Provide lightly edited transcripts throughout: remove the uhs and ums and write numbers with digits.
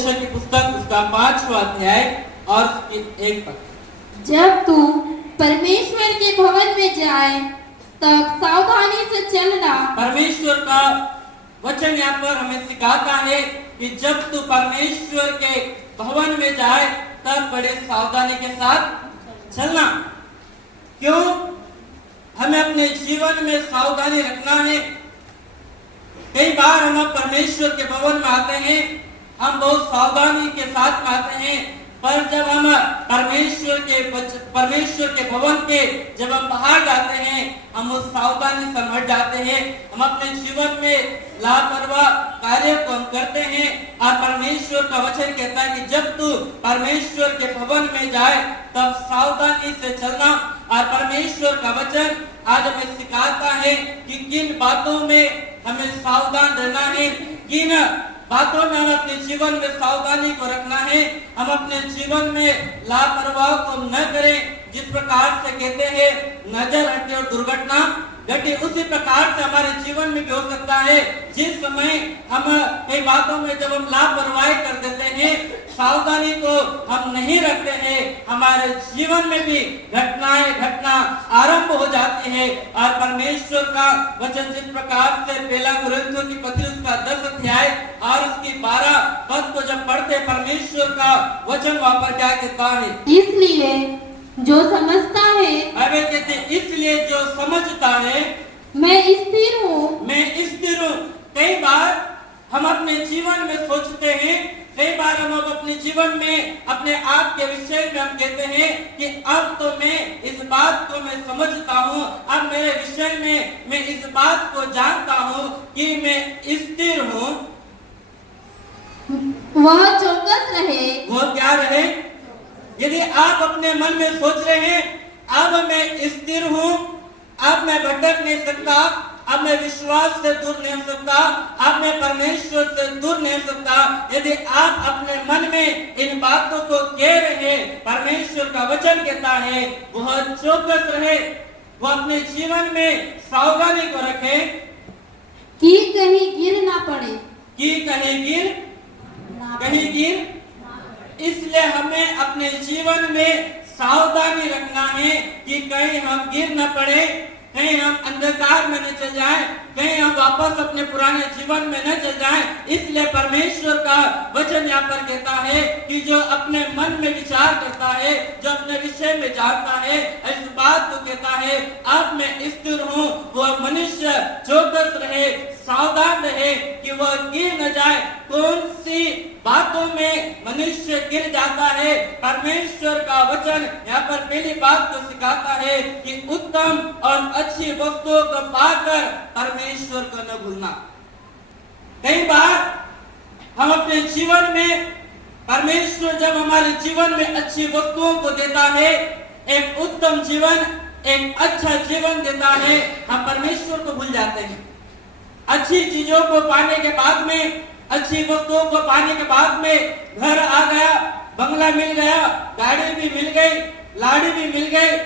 उपदेशों की पुस्तक उसका 5वां अध्याय और उसकी 1 पद। जब तू परमेश्वर के भवन में जाए तब सावधानी से चलना। परमेश्वर का वचन यहाँ पर हमें सिखाता है कि जब तू परमेश्वर के भवन में जाए तब बड़े सावधानी के साथ चलना। क्यों हमें अपने जीवन में सावधानी रखना है? कई बार हम परमेश्वर के भवन में आते हैं, हम बहुत सावधानी के साथ में आते हैं, पर जब हम परमेश्वर के भवन के जब हम बाहर जाते हैं, हम उस सावधानी से हट जाते हैं। हम अपने जीवन में लापरवाह कार्य को हम करते हैं। और परमेश्वर का वचन कहता है कि जब तू परमेश्वर के भवन में जाए तब सावधानी से चलना। और परमेश्वर का वचन आज हमें सिखाता है कि किन बातों में हमें सावधान रहना है, किन बातों में हम अपने जीवन में सावधानी को रखना है। हम अपने जीवन में लापरवाह को न करें। जिस प्रकार से कहते हैं नजर हटे और दुर्घटना घटे, उसी प्रकार से हमारे जीवन में भी हो सकता है। जिस समय हम कई बातों में जब हम लापरवाही कर देते हैं, सावधानी को हम नहीं रखते हैं, हमारे जीवन में भी घटना आरंभ हो जाती है। और परमेश्वर का वचन जिस प्रकार से 1 कुरिन्थियों की पत्री उसका 10 अध्याय और उसकी 12 पद को जब पढ़ते, परमेश्वर का वचन वहां पर क्या कहता है? इसलिए जो समझता है, बाइबल कहते हैं इसलिए जो समझता है मैं स्थिर हूँ। कई बार हम अपने जीवन में सोचते हैं, कई बार हम अपने जीवन में अपने आप के विषय में हम कहते हैं कि अब तो मैं इस बात को मैं समझता हूँ, अब मेरे विषय में मैं इस बात को जानता हूँ कि मैं स्थिर हूँ। वह चौकस रहे। वो क्या रहे? यदि आप अपने मन में सोच रहे हैं अब मैं स्थिर हूँ, अब मैं भटक नहीं सकता, अब मैं विश्वास से दूर नहीं हो सकता, अब मैं परमेश्वर से दूर नहीं हो सकता, यदि आप अपने मन में इन बातों को कह रहे हैं, परमेश्वर का वचन कहता है वह चौकस रहे, वो अपने जीवन में सावधानी को रखे कि कहीं गिर ना पड़े। कहीं गिर। इसलिए हमें अपने जीवन में सावधानी रखना है कि कहीं हम गिर न पड़े, कहीं हम अंधकार में न चल जाएं, कहीं हम वापस अपने पुराने जीवन में न चल जाएं। इसलिए परमेश्वर का वचन यहाँ पर कहता है कि जो अपने मन में विचार करता है, जो अपने विषय में जानता है, इस बात को कहता है अब मैं स्थिर हूँ। वह मनुष्य चौकस रहे, सावधान रहे कि वह गिर न जाए। कौन सी बातों में मनुष्य गिर जाता है? परमेश्वर का वचन यहाँ पर पहली बात को सिखाता है कि उत्तम और अच्छी वस्तुओं को पाकर परमेश्वर को न भूलना। कई बार हम अपने जीवन में परमेश्वर जब हमारे जीवन में अच्छी वस्तुओं को देता है, एक उत्तम जीवन, एक अच्छा जीवन देता है, हम परमेश्वर को भूल जाते हैं। अच्छी चीजों को पाने के बाद में, अच्छी वस्तुओं को पाने के बाद में घर आ गया, बंगला मिल गया, गाड़ी भी मिल गई, लाड़ी भी मिल गई,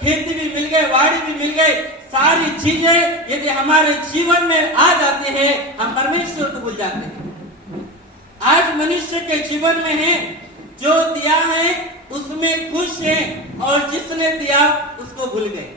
खेती भी मिल गई, वाड़ी भी मिल गई, सारी चीजें यदि हमारे जीवन में आ जाती है, हम परमेश्वर को भूल जाते हैं। आज मनुष्य के जीवन में है जो दिया है उसमें खुश है और जिसने दिया उसको भूल गए।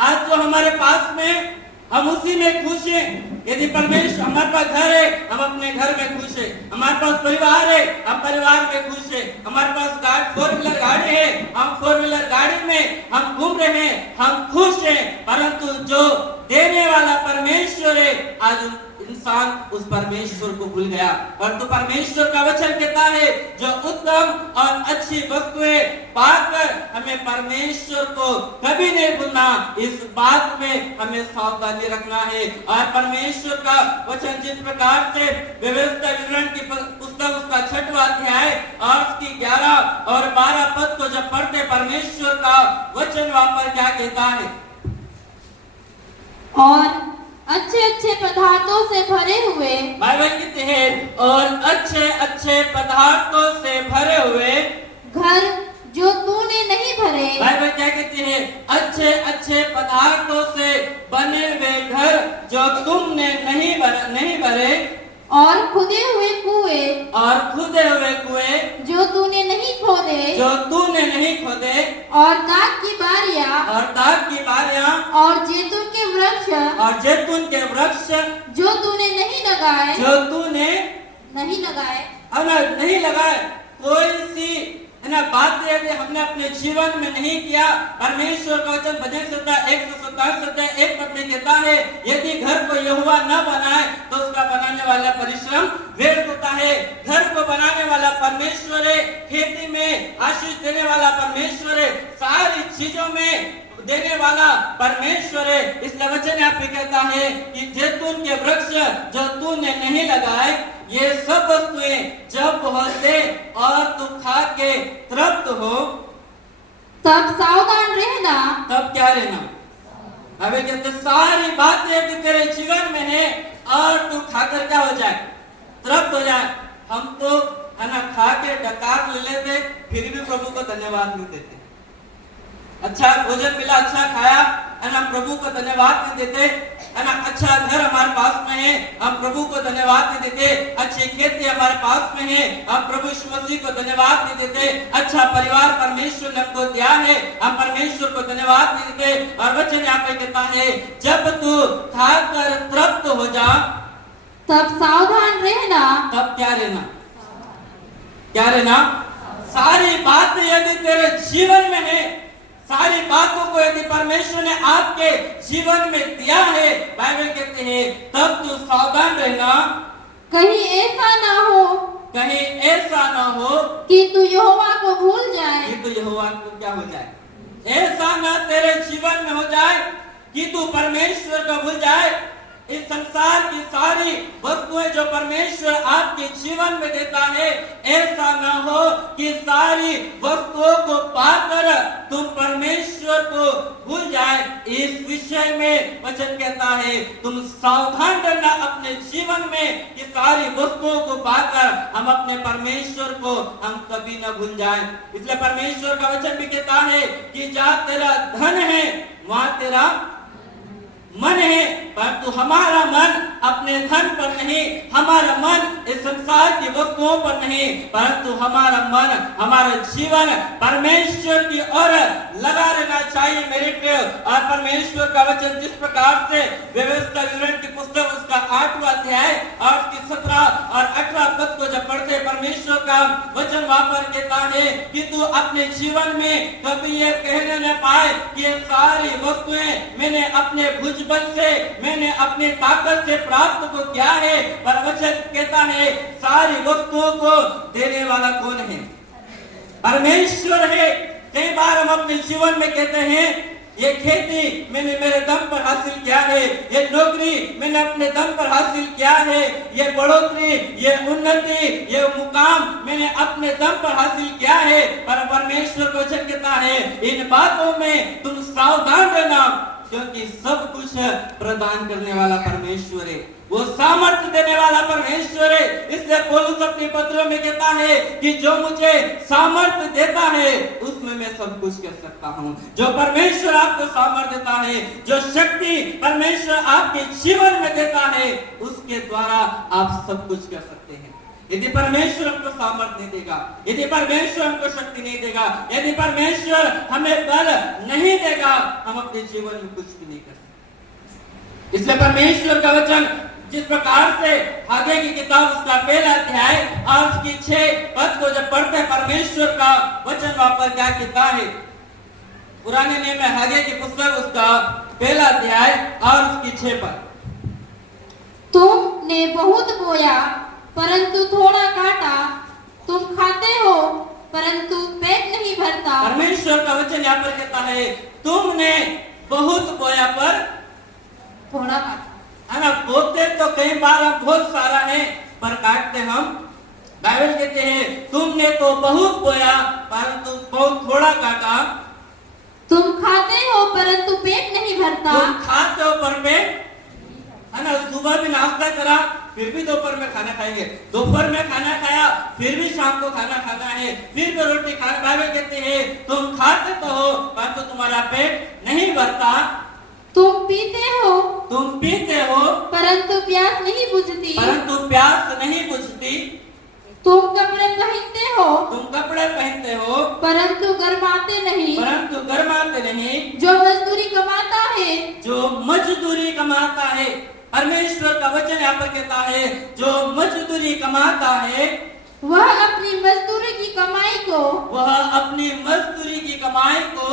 आज जो हमारे पास में हम उसी में खुश हैं। यदि परमेश्वर, हमारे पास घर है, हम अपने घर में खुश है, हमारे पास परिवार है, हम परिवार में खुश है, हमारे पास 4 व्हीलर गाड़ी है, हम 4 व्हीलर गाड़ी में हम घूम रहे हैं, हम खुश हैं। परंतु जो देने वाला परमेश्वर है, आज इंसान उस परमेश्वर को भूल गया। परंतु परमेश्वर का वचन कहता है जो उत्तम और अच्छी वस्तुएं पाकर हमें परमेश्वर को कभी नहीं भूलना, इस बात में हमें सावधानी रखना है। और परमेश्वर का वचन जिस प्रकार से व्यवस्था विवरण की पुस्तक उसका 6वां अध्याय और उसकी 11 और 12 पद को जब पढ़ते, परमेश्वर का वचन वहां पर क्या कहता है? और अच्छे अच्छे पदार्थों से भरे हुए, बाइबल कहते हैं और अच्छे अच्छे पदार्थों से भरे हुए घर जो तूने नहीं भरे। बाइबल क्या कहती है? अच्छे अच्छे पदार्थों से बने हुए घर जो तुमने नहीं भरे। और खुदे हुए कुएं और खुदे हुए कुएं जो तूने नहीं खोदे जो तूने नहीं खोदे और दाख की बारियां और दाख की बारियां और जैतून के वृक्ष और जैतून के वृक्ष जो तूने नहीं लगाए जो तूने नहीं लगाए। कोई सी है ना बात यदि हमने अपने जीवन में नहीं किया, परमेश्वर का वचन भजन संहिता 127 में कहता है यदि घर को यहोवा न बनाए तो उसका बनाने वाला परिश्रम व्यर्थ होता है। घर को बनाने वाला परमेश्वर है, खेती में आशीष देने वाला परमेश्वर है, सारी चीजों में देने वाला परमेश्वर है। इसलिए वचन यहाँ पे कहता है कि जैतून के वृक्ष जो तूने नहीं लगाए, ये सब वस्तुएं जब होते और तू खा के तृप्त हो तब सावधान रहना। तब क्या रहना? अबे कहते सारी बातें यदि तेरे जीवन में है और तू खाकर क्या हो जाए? तृप्त हो जाए। हम तो है ना खा के डकार ले लेते, फिर भी प्रभु को धन्यवाद नहीं देते। अच्छा भोजन मिला, अच्छा खाया, है ना, प्रभु को धन्यवाद नहीं देते, है ना। अच्छा घर हमारे पास में है, हम प्रभु को धन्यवाद नहीं देते। अच्छी खेती हमारे पास में है, हम प्रभु यीशु मसीह को धन्यवाद नहीं देते। अच्छा परिवार परमेश्वर ने हमको दिया है, हम परमेश्वर को धन्यवाद नहीं देते। और वचन यहाँ पे कहता है जब तू खाकर तृप्त हो जा तब सावधान रहना। तब क्या रहना? क्या रहना? सारी बातें यदि तेरे जीवन में है, सारी बातों को यदि परमेश्वर ने आपके जीवन में दिया है, बाइबल कहते हैं तब तू सावधान रहना। कहीं ऐसा ना हो कि तू यहोवा को भूल जाए। कि तू यहोवा को क्या हो जाए? ऐसा ना तेरे जीवन में हो जाए कि तू परमेश्वर को भूल जाए। इस संसार की सारी वस्तुएं जो परमेश्वर आपके जीवन में देता है, ऐसा ना हो कि सारी वस्तुओं को पाकर तुम परमेश्वर को भूल जाए। इस विषय में वचन कहता है तुम सावधान रहना अपने जीवन में कि सारी वस्तुओं को पाकर हम अपने परमेश्वर को हम कभी न भूल जाए। इसलिए परमेश्वर का वचन भी कहता है कि जहाँ तेरा धन है वहां तेरा मन है, परंतु हमारा मन अपने धन पर नहीं, हमारा मन इस संसार की वस्तुओं पर नहीं, परंतु हमारा मन, हमारा जीवन परमेश्वर की ओर लगा रहना चाहिए मेरे प्रिय। और परमेश्वर का वचन जिस प्रकार से व्यवस्था विवरण की पुस्तक उसका 8वां अध्याय और उसकी 17 और 18 पद को जब पढ़ते, परमेश्वर का वचन वहां पर कहता है कि तू अपने जीवन में कभी ये कहने न पाए कि ये सारी वस्तुएं मैंने अपने भुजबल से, मैंने अपनी ताकत से प्राप्त को किया है। पर वचन कहता है सारी वस्तुओं को देने वाला कौन है? परमेश्वर है। कई बार हम अपने जीवन में कहते हैं ये खेती मैंने मेरे दम पर हासिल किया है, ये नौकरी मैंने अपने दम पर हासिल किया है, ये बढ़ोतरी, ये उन्नति, ये मुकाम मैंने अपने दम पर हासिल किया है। पर परमेश्वर को वचन कहता है इन बातों में तुम सावधान रहना, क्योंकि सब कुछ प्रदान करने वाला परमेश्वर है, वो सामर्थ्य देने वाला परमेश्वर है। इसलिए पौलुस अपने पत्रों में कहता है कि जो मुझे सामर्थ्य देता है उसमें मैं सब कुछ कर सकता हूँ। जो परमेश्वर आपको सामर्थ्य देता है, जो शक्ति परमेश्वर आपके जीवन में देता है, उसके द्वारा आप सब कुछ कर सकते हैं। यदि परमेश्वर हमको सामर्थ्य नहीं देगा, यदि परमेश्वर हमको शक्ति नहीं देगा, यदि परमेश्वर हमें बल नहीं देगा, हम अपने जीवन में कुछ भी नहीं कर सकते। इसलिए परमेश्वर का वचन जिस प्रकार से हागे की किताब उसका 1 अध्याय और उसकी 6 पद को जब पढ़ते हैं, परमेश्वर का वचन वहां पर क्या कहता है? पुराने नियम में हागे की पुस्तक उसका 1 अध्याय और उसकी 6 पद, तुमने बहुत बोया परंतु थोड़ा काटा, तुम खाते हो परंतु पेट नहीं भरता। परमेश्वर का वचन यहाँ पर कहता है तुमने बहुत बोया पर थोड़ा काटा। है ना, बोते तो कई बार हम बहुत सारा है पर काटते हम। बाइबल कहते हैं तुमने तो बहुत बोया परंतु बहुत थोड़ा काटा, तुम खाते हो परंतु पेट नहीं भरता। तुम खाते हो पर पेट, है ना, सुबह भी नाश्ता करा फिर भी दोपहर में खाना खाएंगे, दोपहर में खाना खाया फिर भी शाम को खाना खाना है, फिर भी रोटी खाना। बाइबल कहते हैं तुम खाते तो हो परंतु तुम्हारा पेट नहीं भरता। तुम पीते हो तुम पीते हो परंतु प्यास नहीं बुझती, परंतु प्यास नहीं बुझती। तुम कपड़े पहनते हो तुम कपड़े पहनते हो परंतु गर्माते नहीं। परंतु गर्माते नहीं। जो मजदूरी कमाता है, जो मजदूरी कमाता है, परमेश्वर का वचन यहाँ पर कहता है, जो मजदूरी कमाता है वह अपनी मजदूरी की कमाई को वह अपनी मजदूरी की कमाई को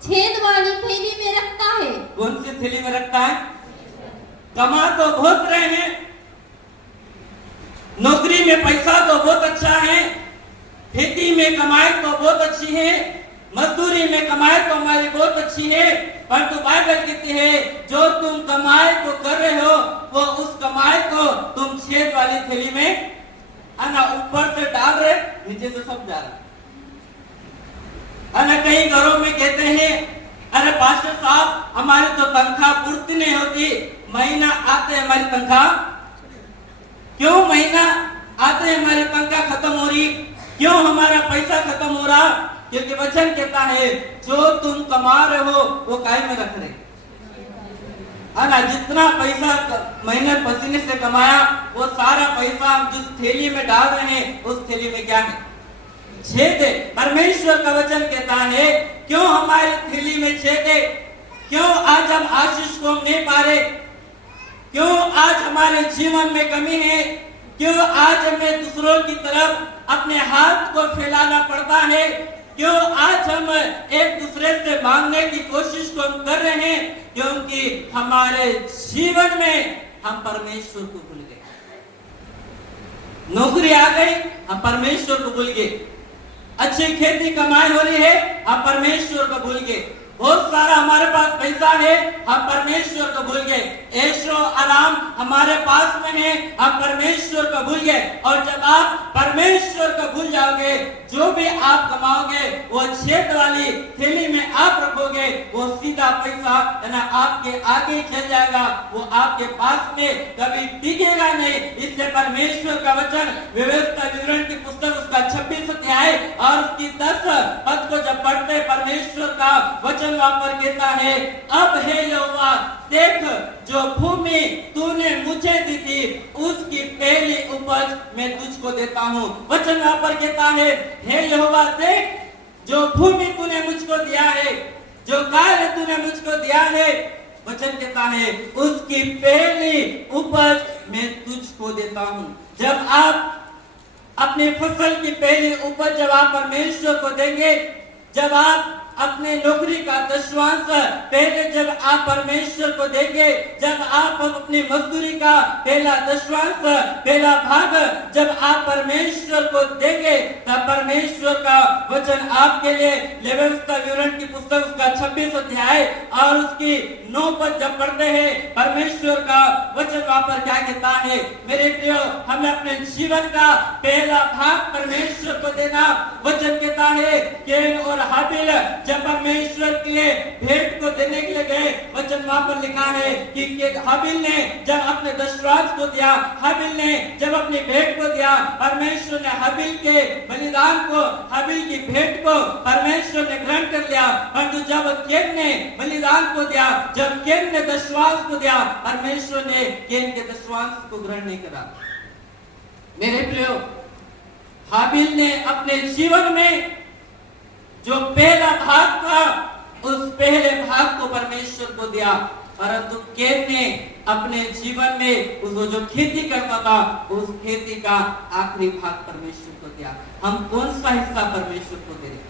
छेद वाली थैली में रखता है। कौन सी थैली में रखता है? कमा तो बहुत रहे हैं, नौकरी में पैसा तो बहुत अच्छा है, खेती में कमाई तो बहुत अच्छी है, मजदूरी में कमाई तो हमारी बहुत अच्छी है, परंतु बाइबल कहती है जो तुम कमाई को कर रहे हो वो उस कमाई को तुम छेद वाली थैली में आना ऊपर से डाल रहे, नीचे से सब जा रहा। कई घरों में कहते हैं अरे पास्टर साहब हमारी तो तनख्वाह पूर्ति नहीं होती, महीना आते हमारी तनख्वाह, क्यों महीना आते हमारी तनख्वाह खत्म हो रही, क्यों हमारा पैसा खत्म हो रहा? क्योंकि वचन कहता है जो तुम कमा रहे हो वो काय में रख रहे है ना। जितना पैसा महीने पसीने से कमाया वो सारा पैसा हम जिस थैली में डाल रहे हैं उस थैली में क्या है? छेद है। परमेश्वर का वचन कहता है क्यों हमारी थैली में छेद है? क्यों आज हम आशीष को हम नहीं पा रहे? क्यों आज हमारे जीवन में कमी है? क्यों आज हमें दूसरों की तरफ अपने हाथ को फैलाना पड़ता है? क्यों आज हम एक दूसरे से मांगने की कोशिश को हम कर रहे हैं? क्योंकि हमारे जीवन में हम परमेश्वर को भूल गए। नौकरी आ गई, हम परमेश्वर को भूल गए। अच्छी खेती कमाई हो रही है, हम परमेश्वर को भूल गए। बहुत सारा हमारे पास पैसा है, हम परमेश्वर को भूल गए। ऐशो आराम हमारे पास में है, हम परमेश्वर को भूल गए। और जब आप परमेश्वर को भूल जाओगे, जो भी आप कमाओगे वो छेद वाली थैली में आप रखोगे, वो सीधा पैसा है ना आपके आगे चल जाएगा, वो आपके पास में कभी टिकेगा नहीं। इसलिए परमेश्वर का वचन व्यवस्था विवरण की पुस्तक उसका 26 अध्याय और उसकी 10 पद को जब पढ़ते परमेश्वर का वचन वहां पर कहता है अब हे यहोवा देख जो भूमि तूने मुझे दी थी उसकी पहली उपज मैं तुझको देता हूँ। वचन वहां पर कहता है हे यहोवा देख जो भूमि तूने मुझको दिया है, जो कार्य तूने मुझको दिया है, वचन कहता है उसकी पहली उपज मैं तुझको देता हूँ। जब आप अपनी फसल की पहली उपज जब आप परमेश्वर को देंगे, जब आप अपने नौकरी का दशवांश पहले जब आप परमेश्वर को देंगे, जब आप अपनी मजदूरी का पहला दशवांश पहला भाग जब आप परमेश्वर को देंगे, तब परमेश्वर का वचन आपके लिए व्यवस्था विवरण की पुस्तक उसका 26 अध्याय और उसकी 9 पद जब पढ़ते हैं, परमेश्वर का वचन वहां पर क्या कहता है? मेरे प्रियो, हमें अपने जीवन का पहला भाग परमेश्वर को देना। वचन कहता है कैन और हाबिल जब परमेश्वर के लिए भेंट को देने के लिए गए, वचन वहां पर लिखा है कि हाबिल ने जब अपने दशवांश को दिया, हाबिल ने जब अपनी भेंट को दिया, परमेश्वर ने हाबिल के बलिदान को, हाबिल की भेंट को परमेश्वर ने ग्रहण कर लिया। परंतु जब कैन ने बलिदान को दिया, जब कैन ने दशवांश को दिया, परमेश्वर ने कैन के दशवांश को ग्रहण नहीं करा। मेरे प्रियो, हाबिल ने अपने जीवन में जो पहला भाग था उस पहले भाग को परमेश्वर को दिया, परंतु कैन ने अपने जीवन में उस जो खेती करता था उस खेती का आखिरी भाग परमेश्वर को दिया। हम कौन सा हिस्सा परमेश्वर को दे रहे?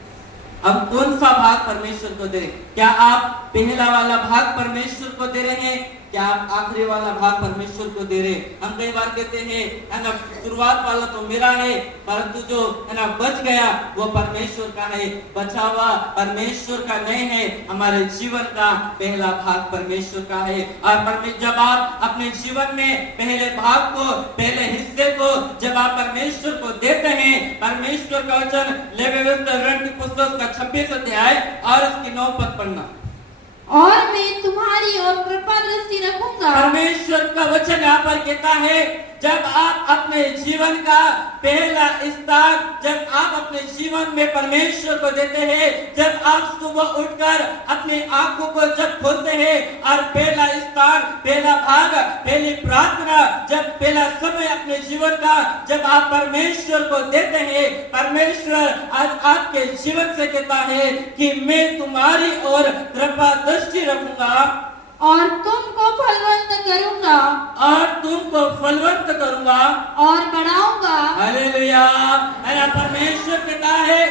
हम कौन सा भाग परमेश्वर को दे रहे? क्या आप पहला वाला भाग परमेश्वर को दे रहे हैं? क्या आप आखिरी वाला भाग परमेश्वर को दे रहे? हम कई बार कहते हैं है ना शुरुआत वाला तो मेरा है, परंतु जो है ना बच गया वो परमेश्वर का है, बचा हुआ परमेश्वर का नहीं है। हमारे जीवन का पहला भाग परमेश्वर का है। और जब आप अपने जीवन में पहले भाग को, पहले हिस्से को जब आप परमेश्वर को देते हैं, परमेश्वर का वचन लेवीयवस्था विवरण की पुस्तक का 26 अध्याय और उसकी 9 पद पढ़ना। और मैं तुम्हारी ओर कृपा दृष्टि रखूंगा। परमेश्वर का वचन यहाँ पर कहता है जब आप अपने जीवन का पहला स्थान जब आप अपने जीवन में परमेश्वर को देते हैं, जब आप सुबह उठकर अपनी आंखों को जब खोलते हैं और पहला स्थान, पहला भाग, पहली प्रार्थना, जब पहला समय अपने जीवन का जब आप परमेश्वर को देते हैं, परमेश्वर आज आपके जीवन से कहता है कि मैं तुम्हारी ओर कृपा दृष्टि रखूंगा और तुमको फलवंत करूंगा और तुमको फलवंत करूंगा और बढ़ाऊंगा। हालेलुया। मेरा परमेश्वर कहता है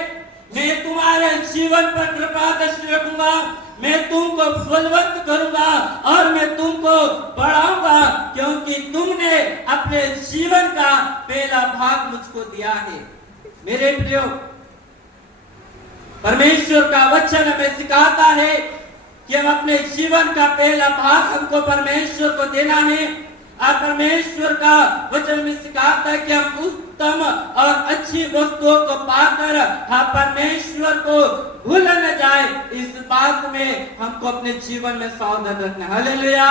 मैं तुम्हारे जीवन पर कृपा दृष्टि रखूंगा, मैं तुमको फलवंत करूंगा और मैं तुमको बढ़ाऊंगा, क्योंकि तुमने अपने जीवन का पहला भाग मुझको दिया है। मेरे प्रियो, परमेश्वर का वचन हमें सिखाता है कि हम अपने जीवन का पहला भाग हमको परमेश्वर को देना है, और परमेश्वर का वचन में सिखाता है कि हम उत्तम और अच्छी वस्तुओं को पाकर हम परमेश्वर को भूल न जाए, इस बात में हमको अपने जीवन में सावधान रखना है। हालेलुया।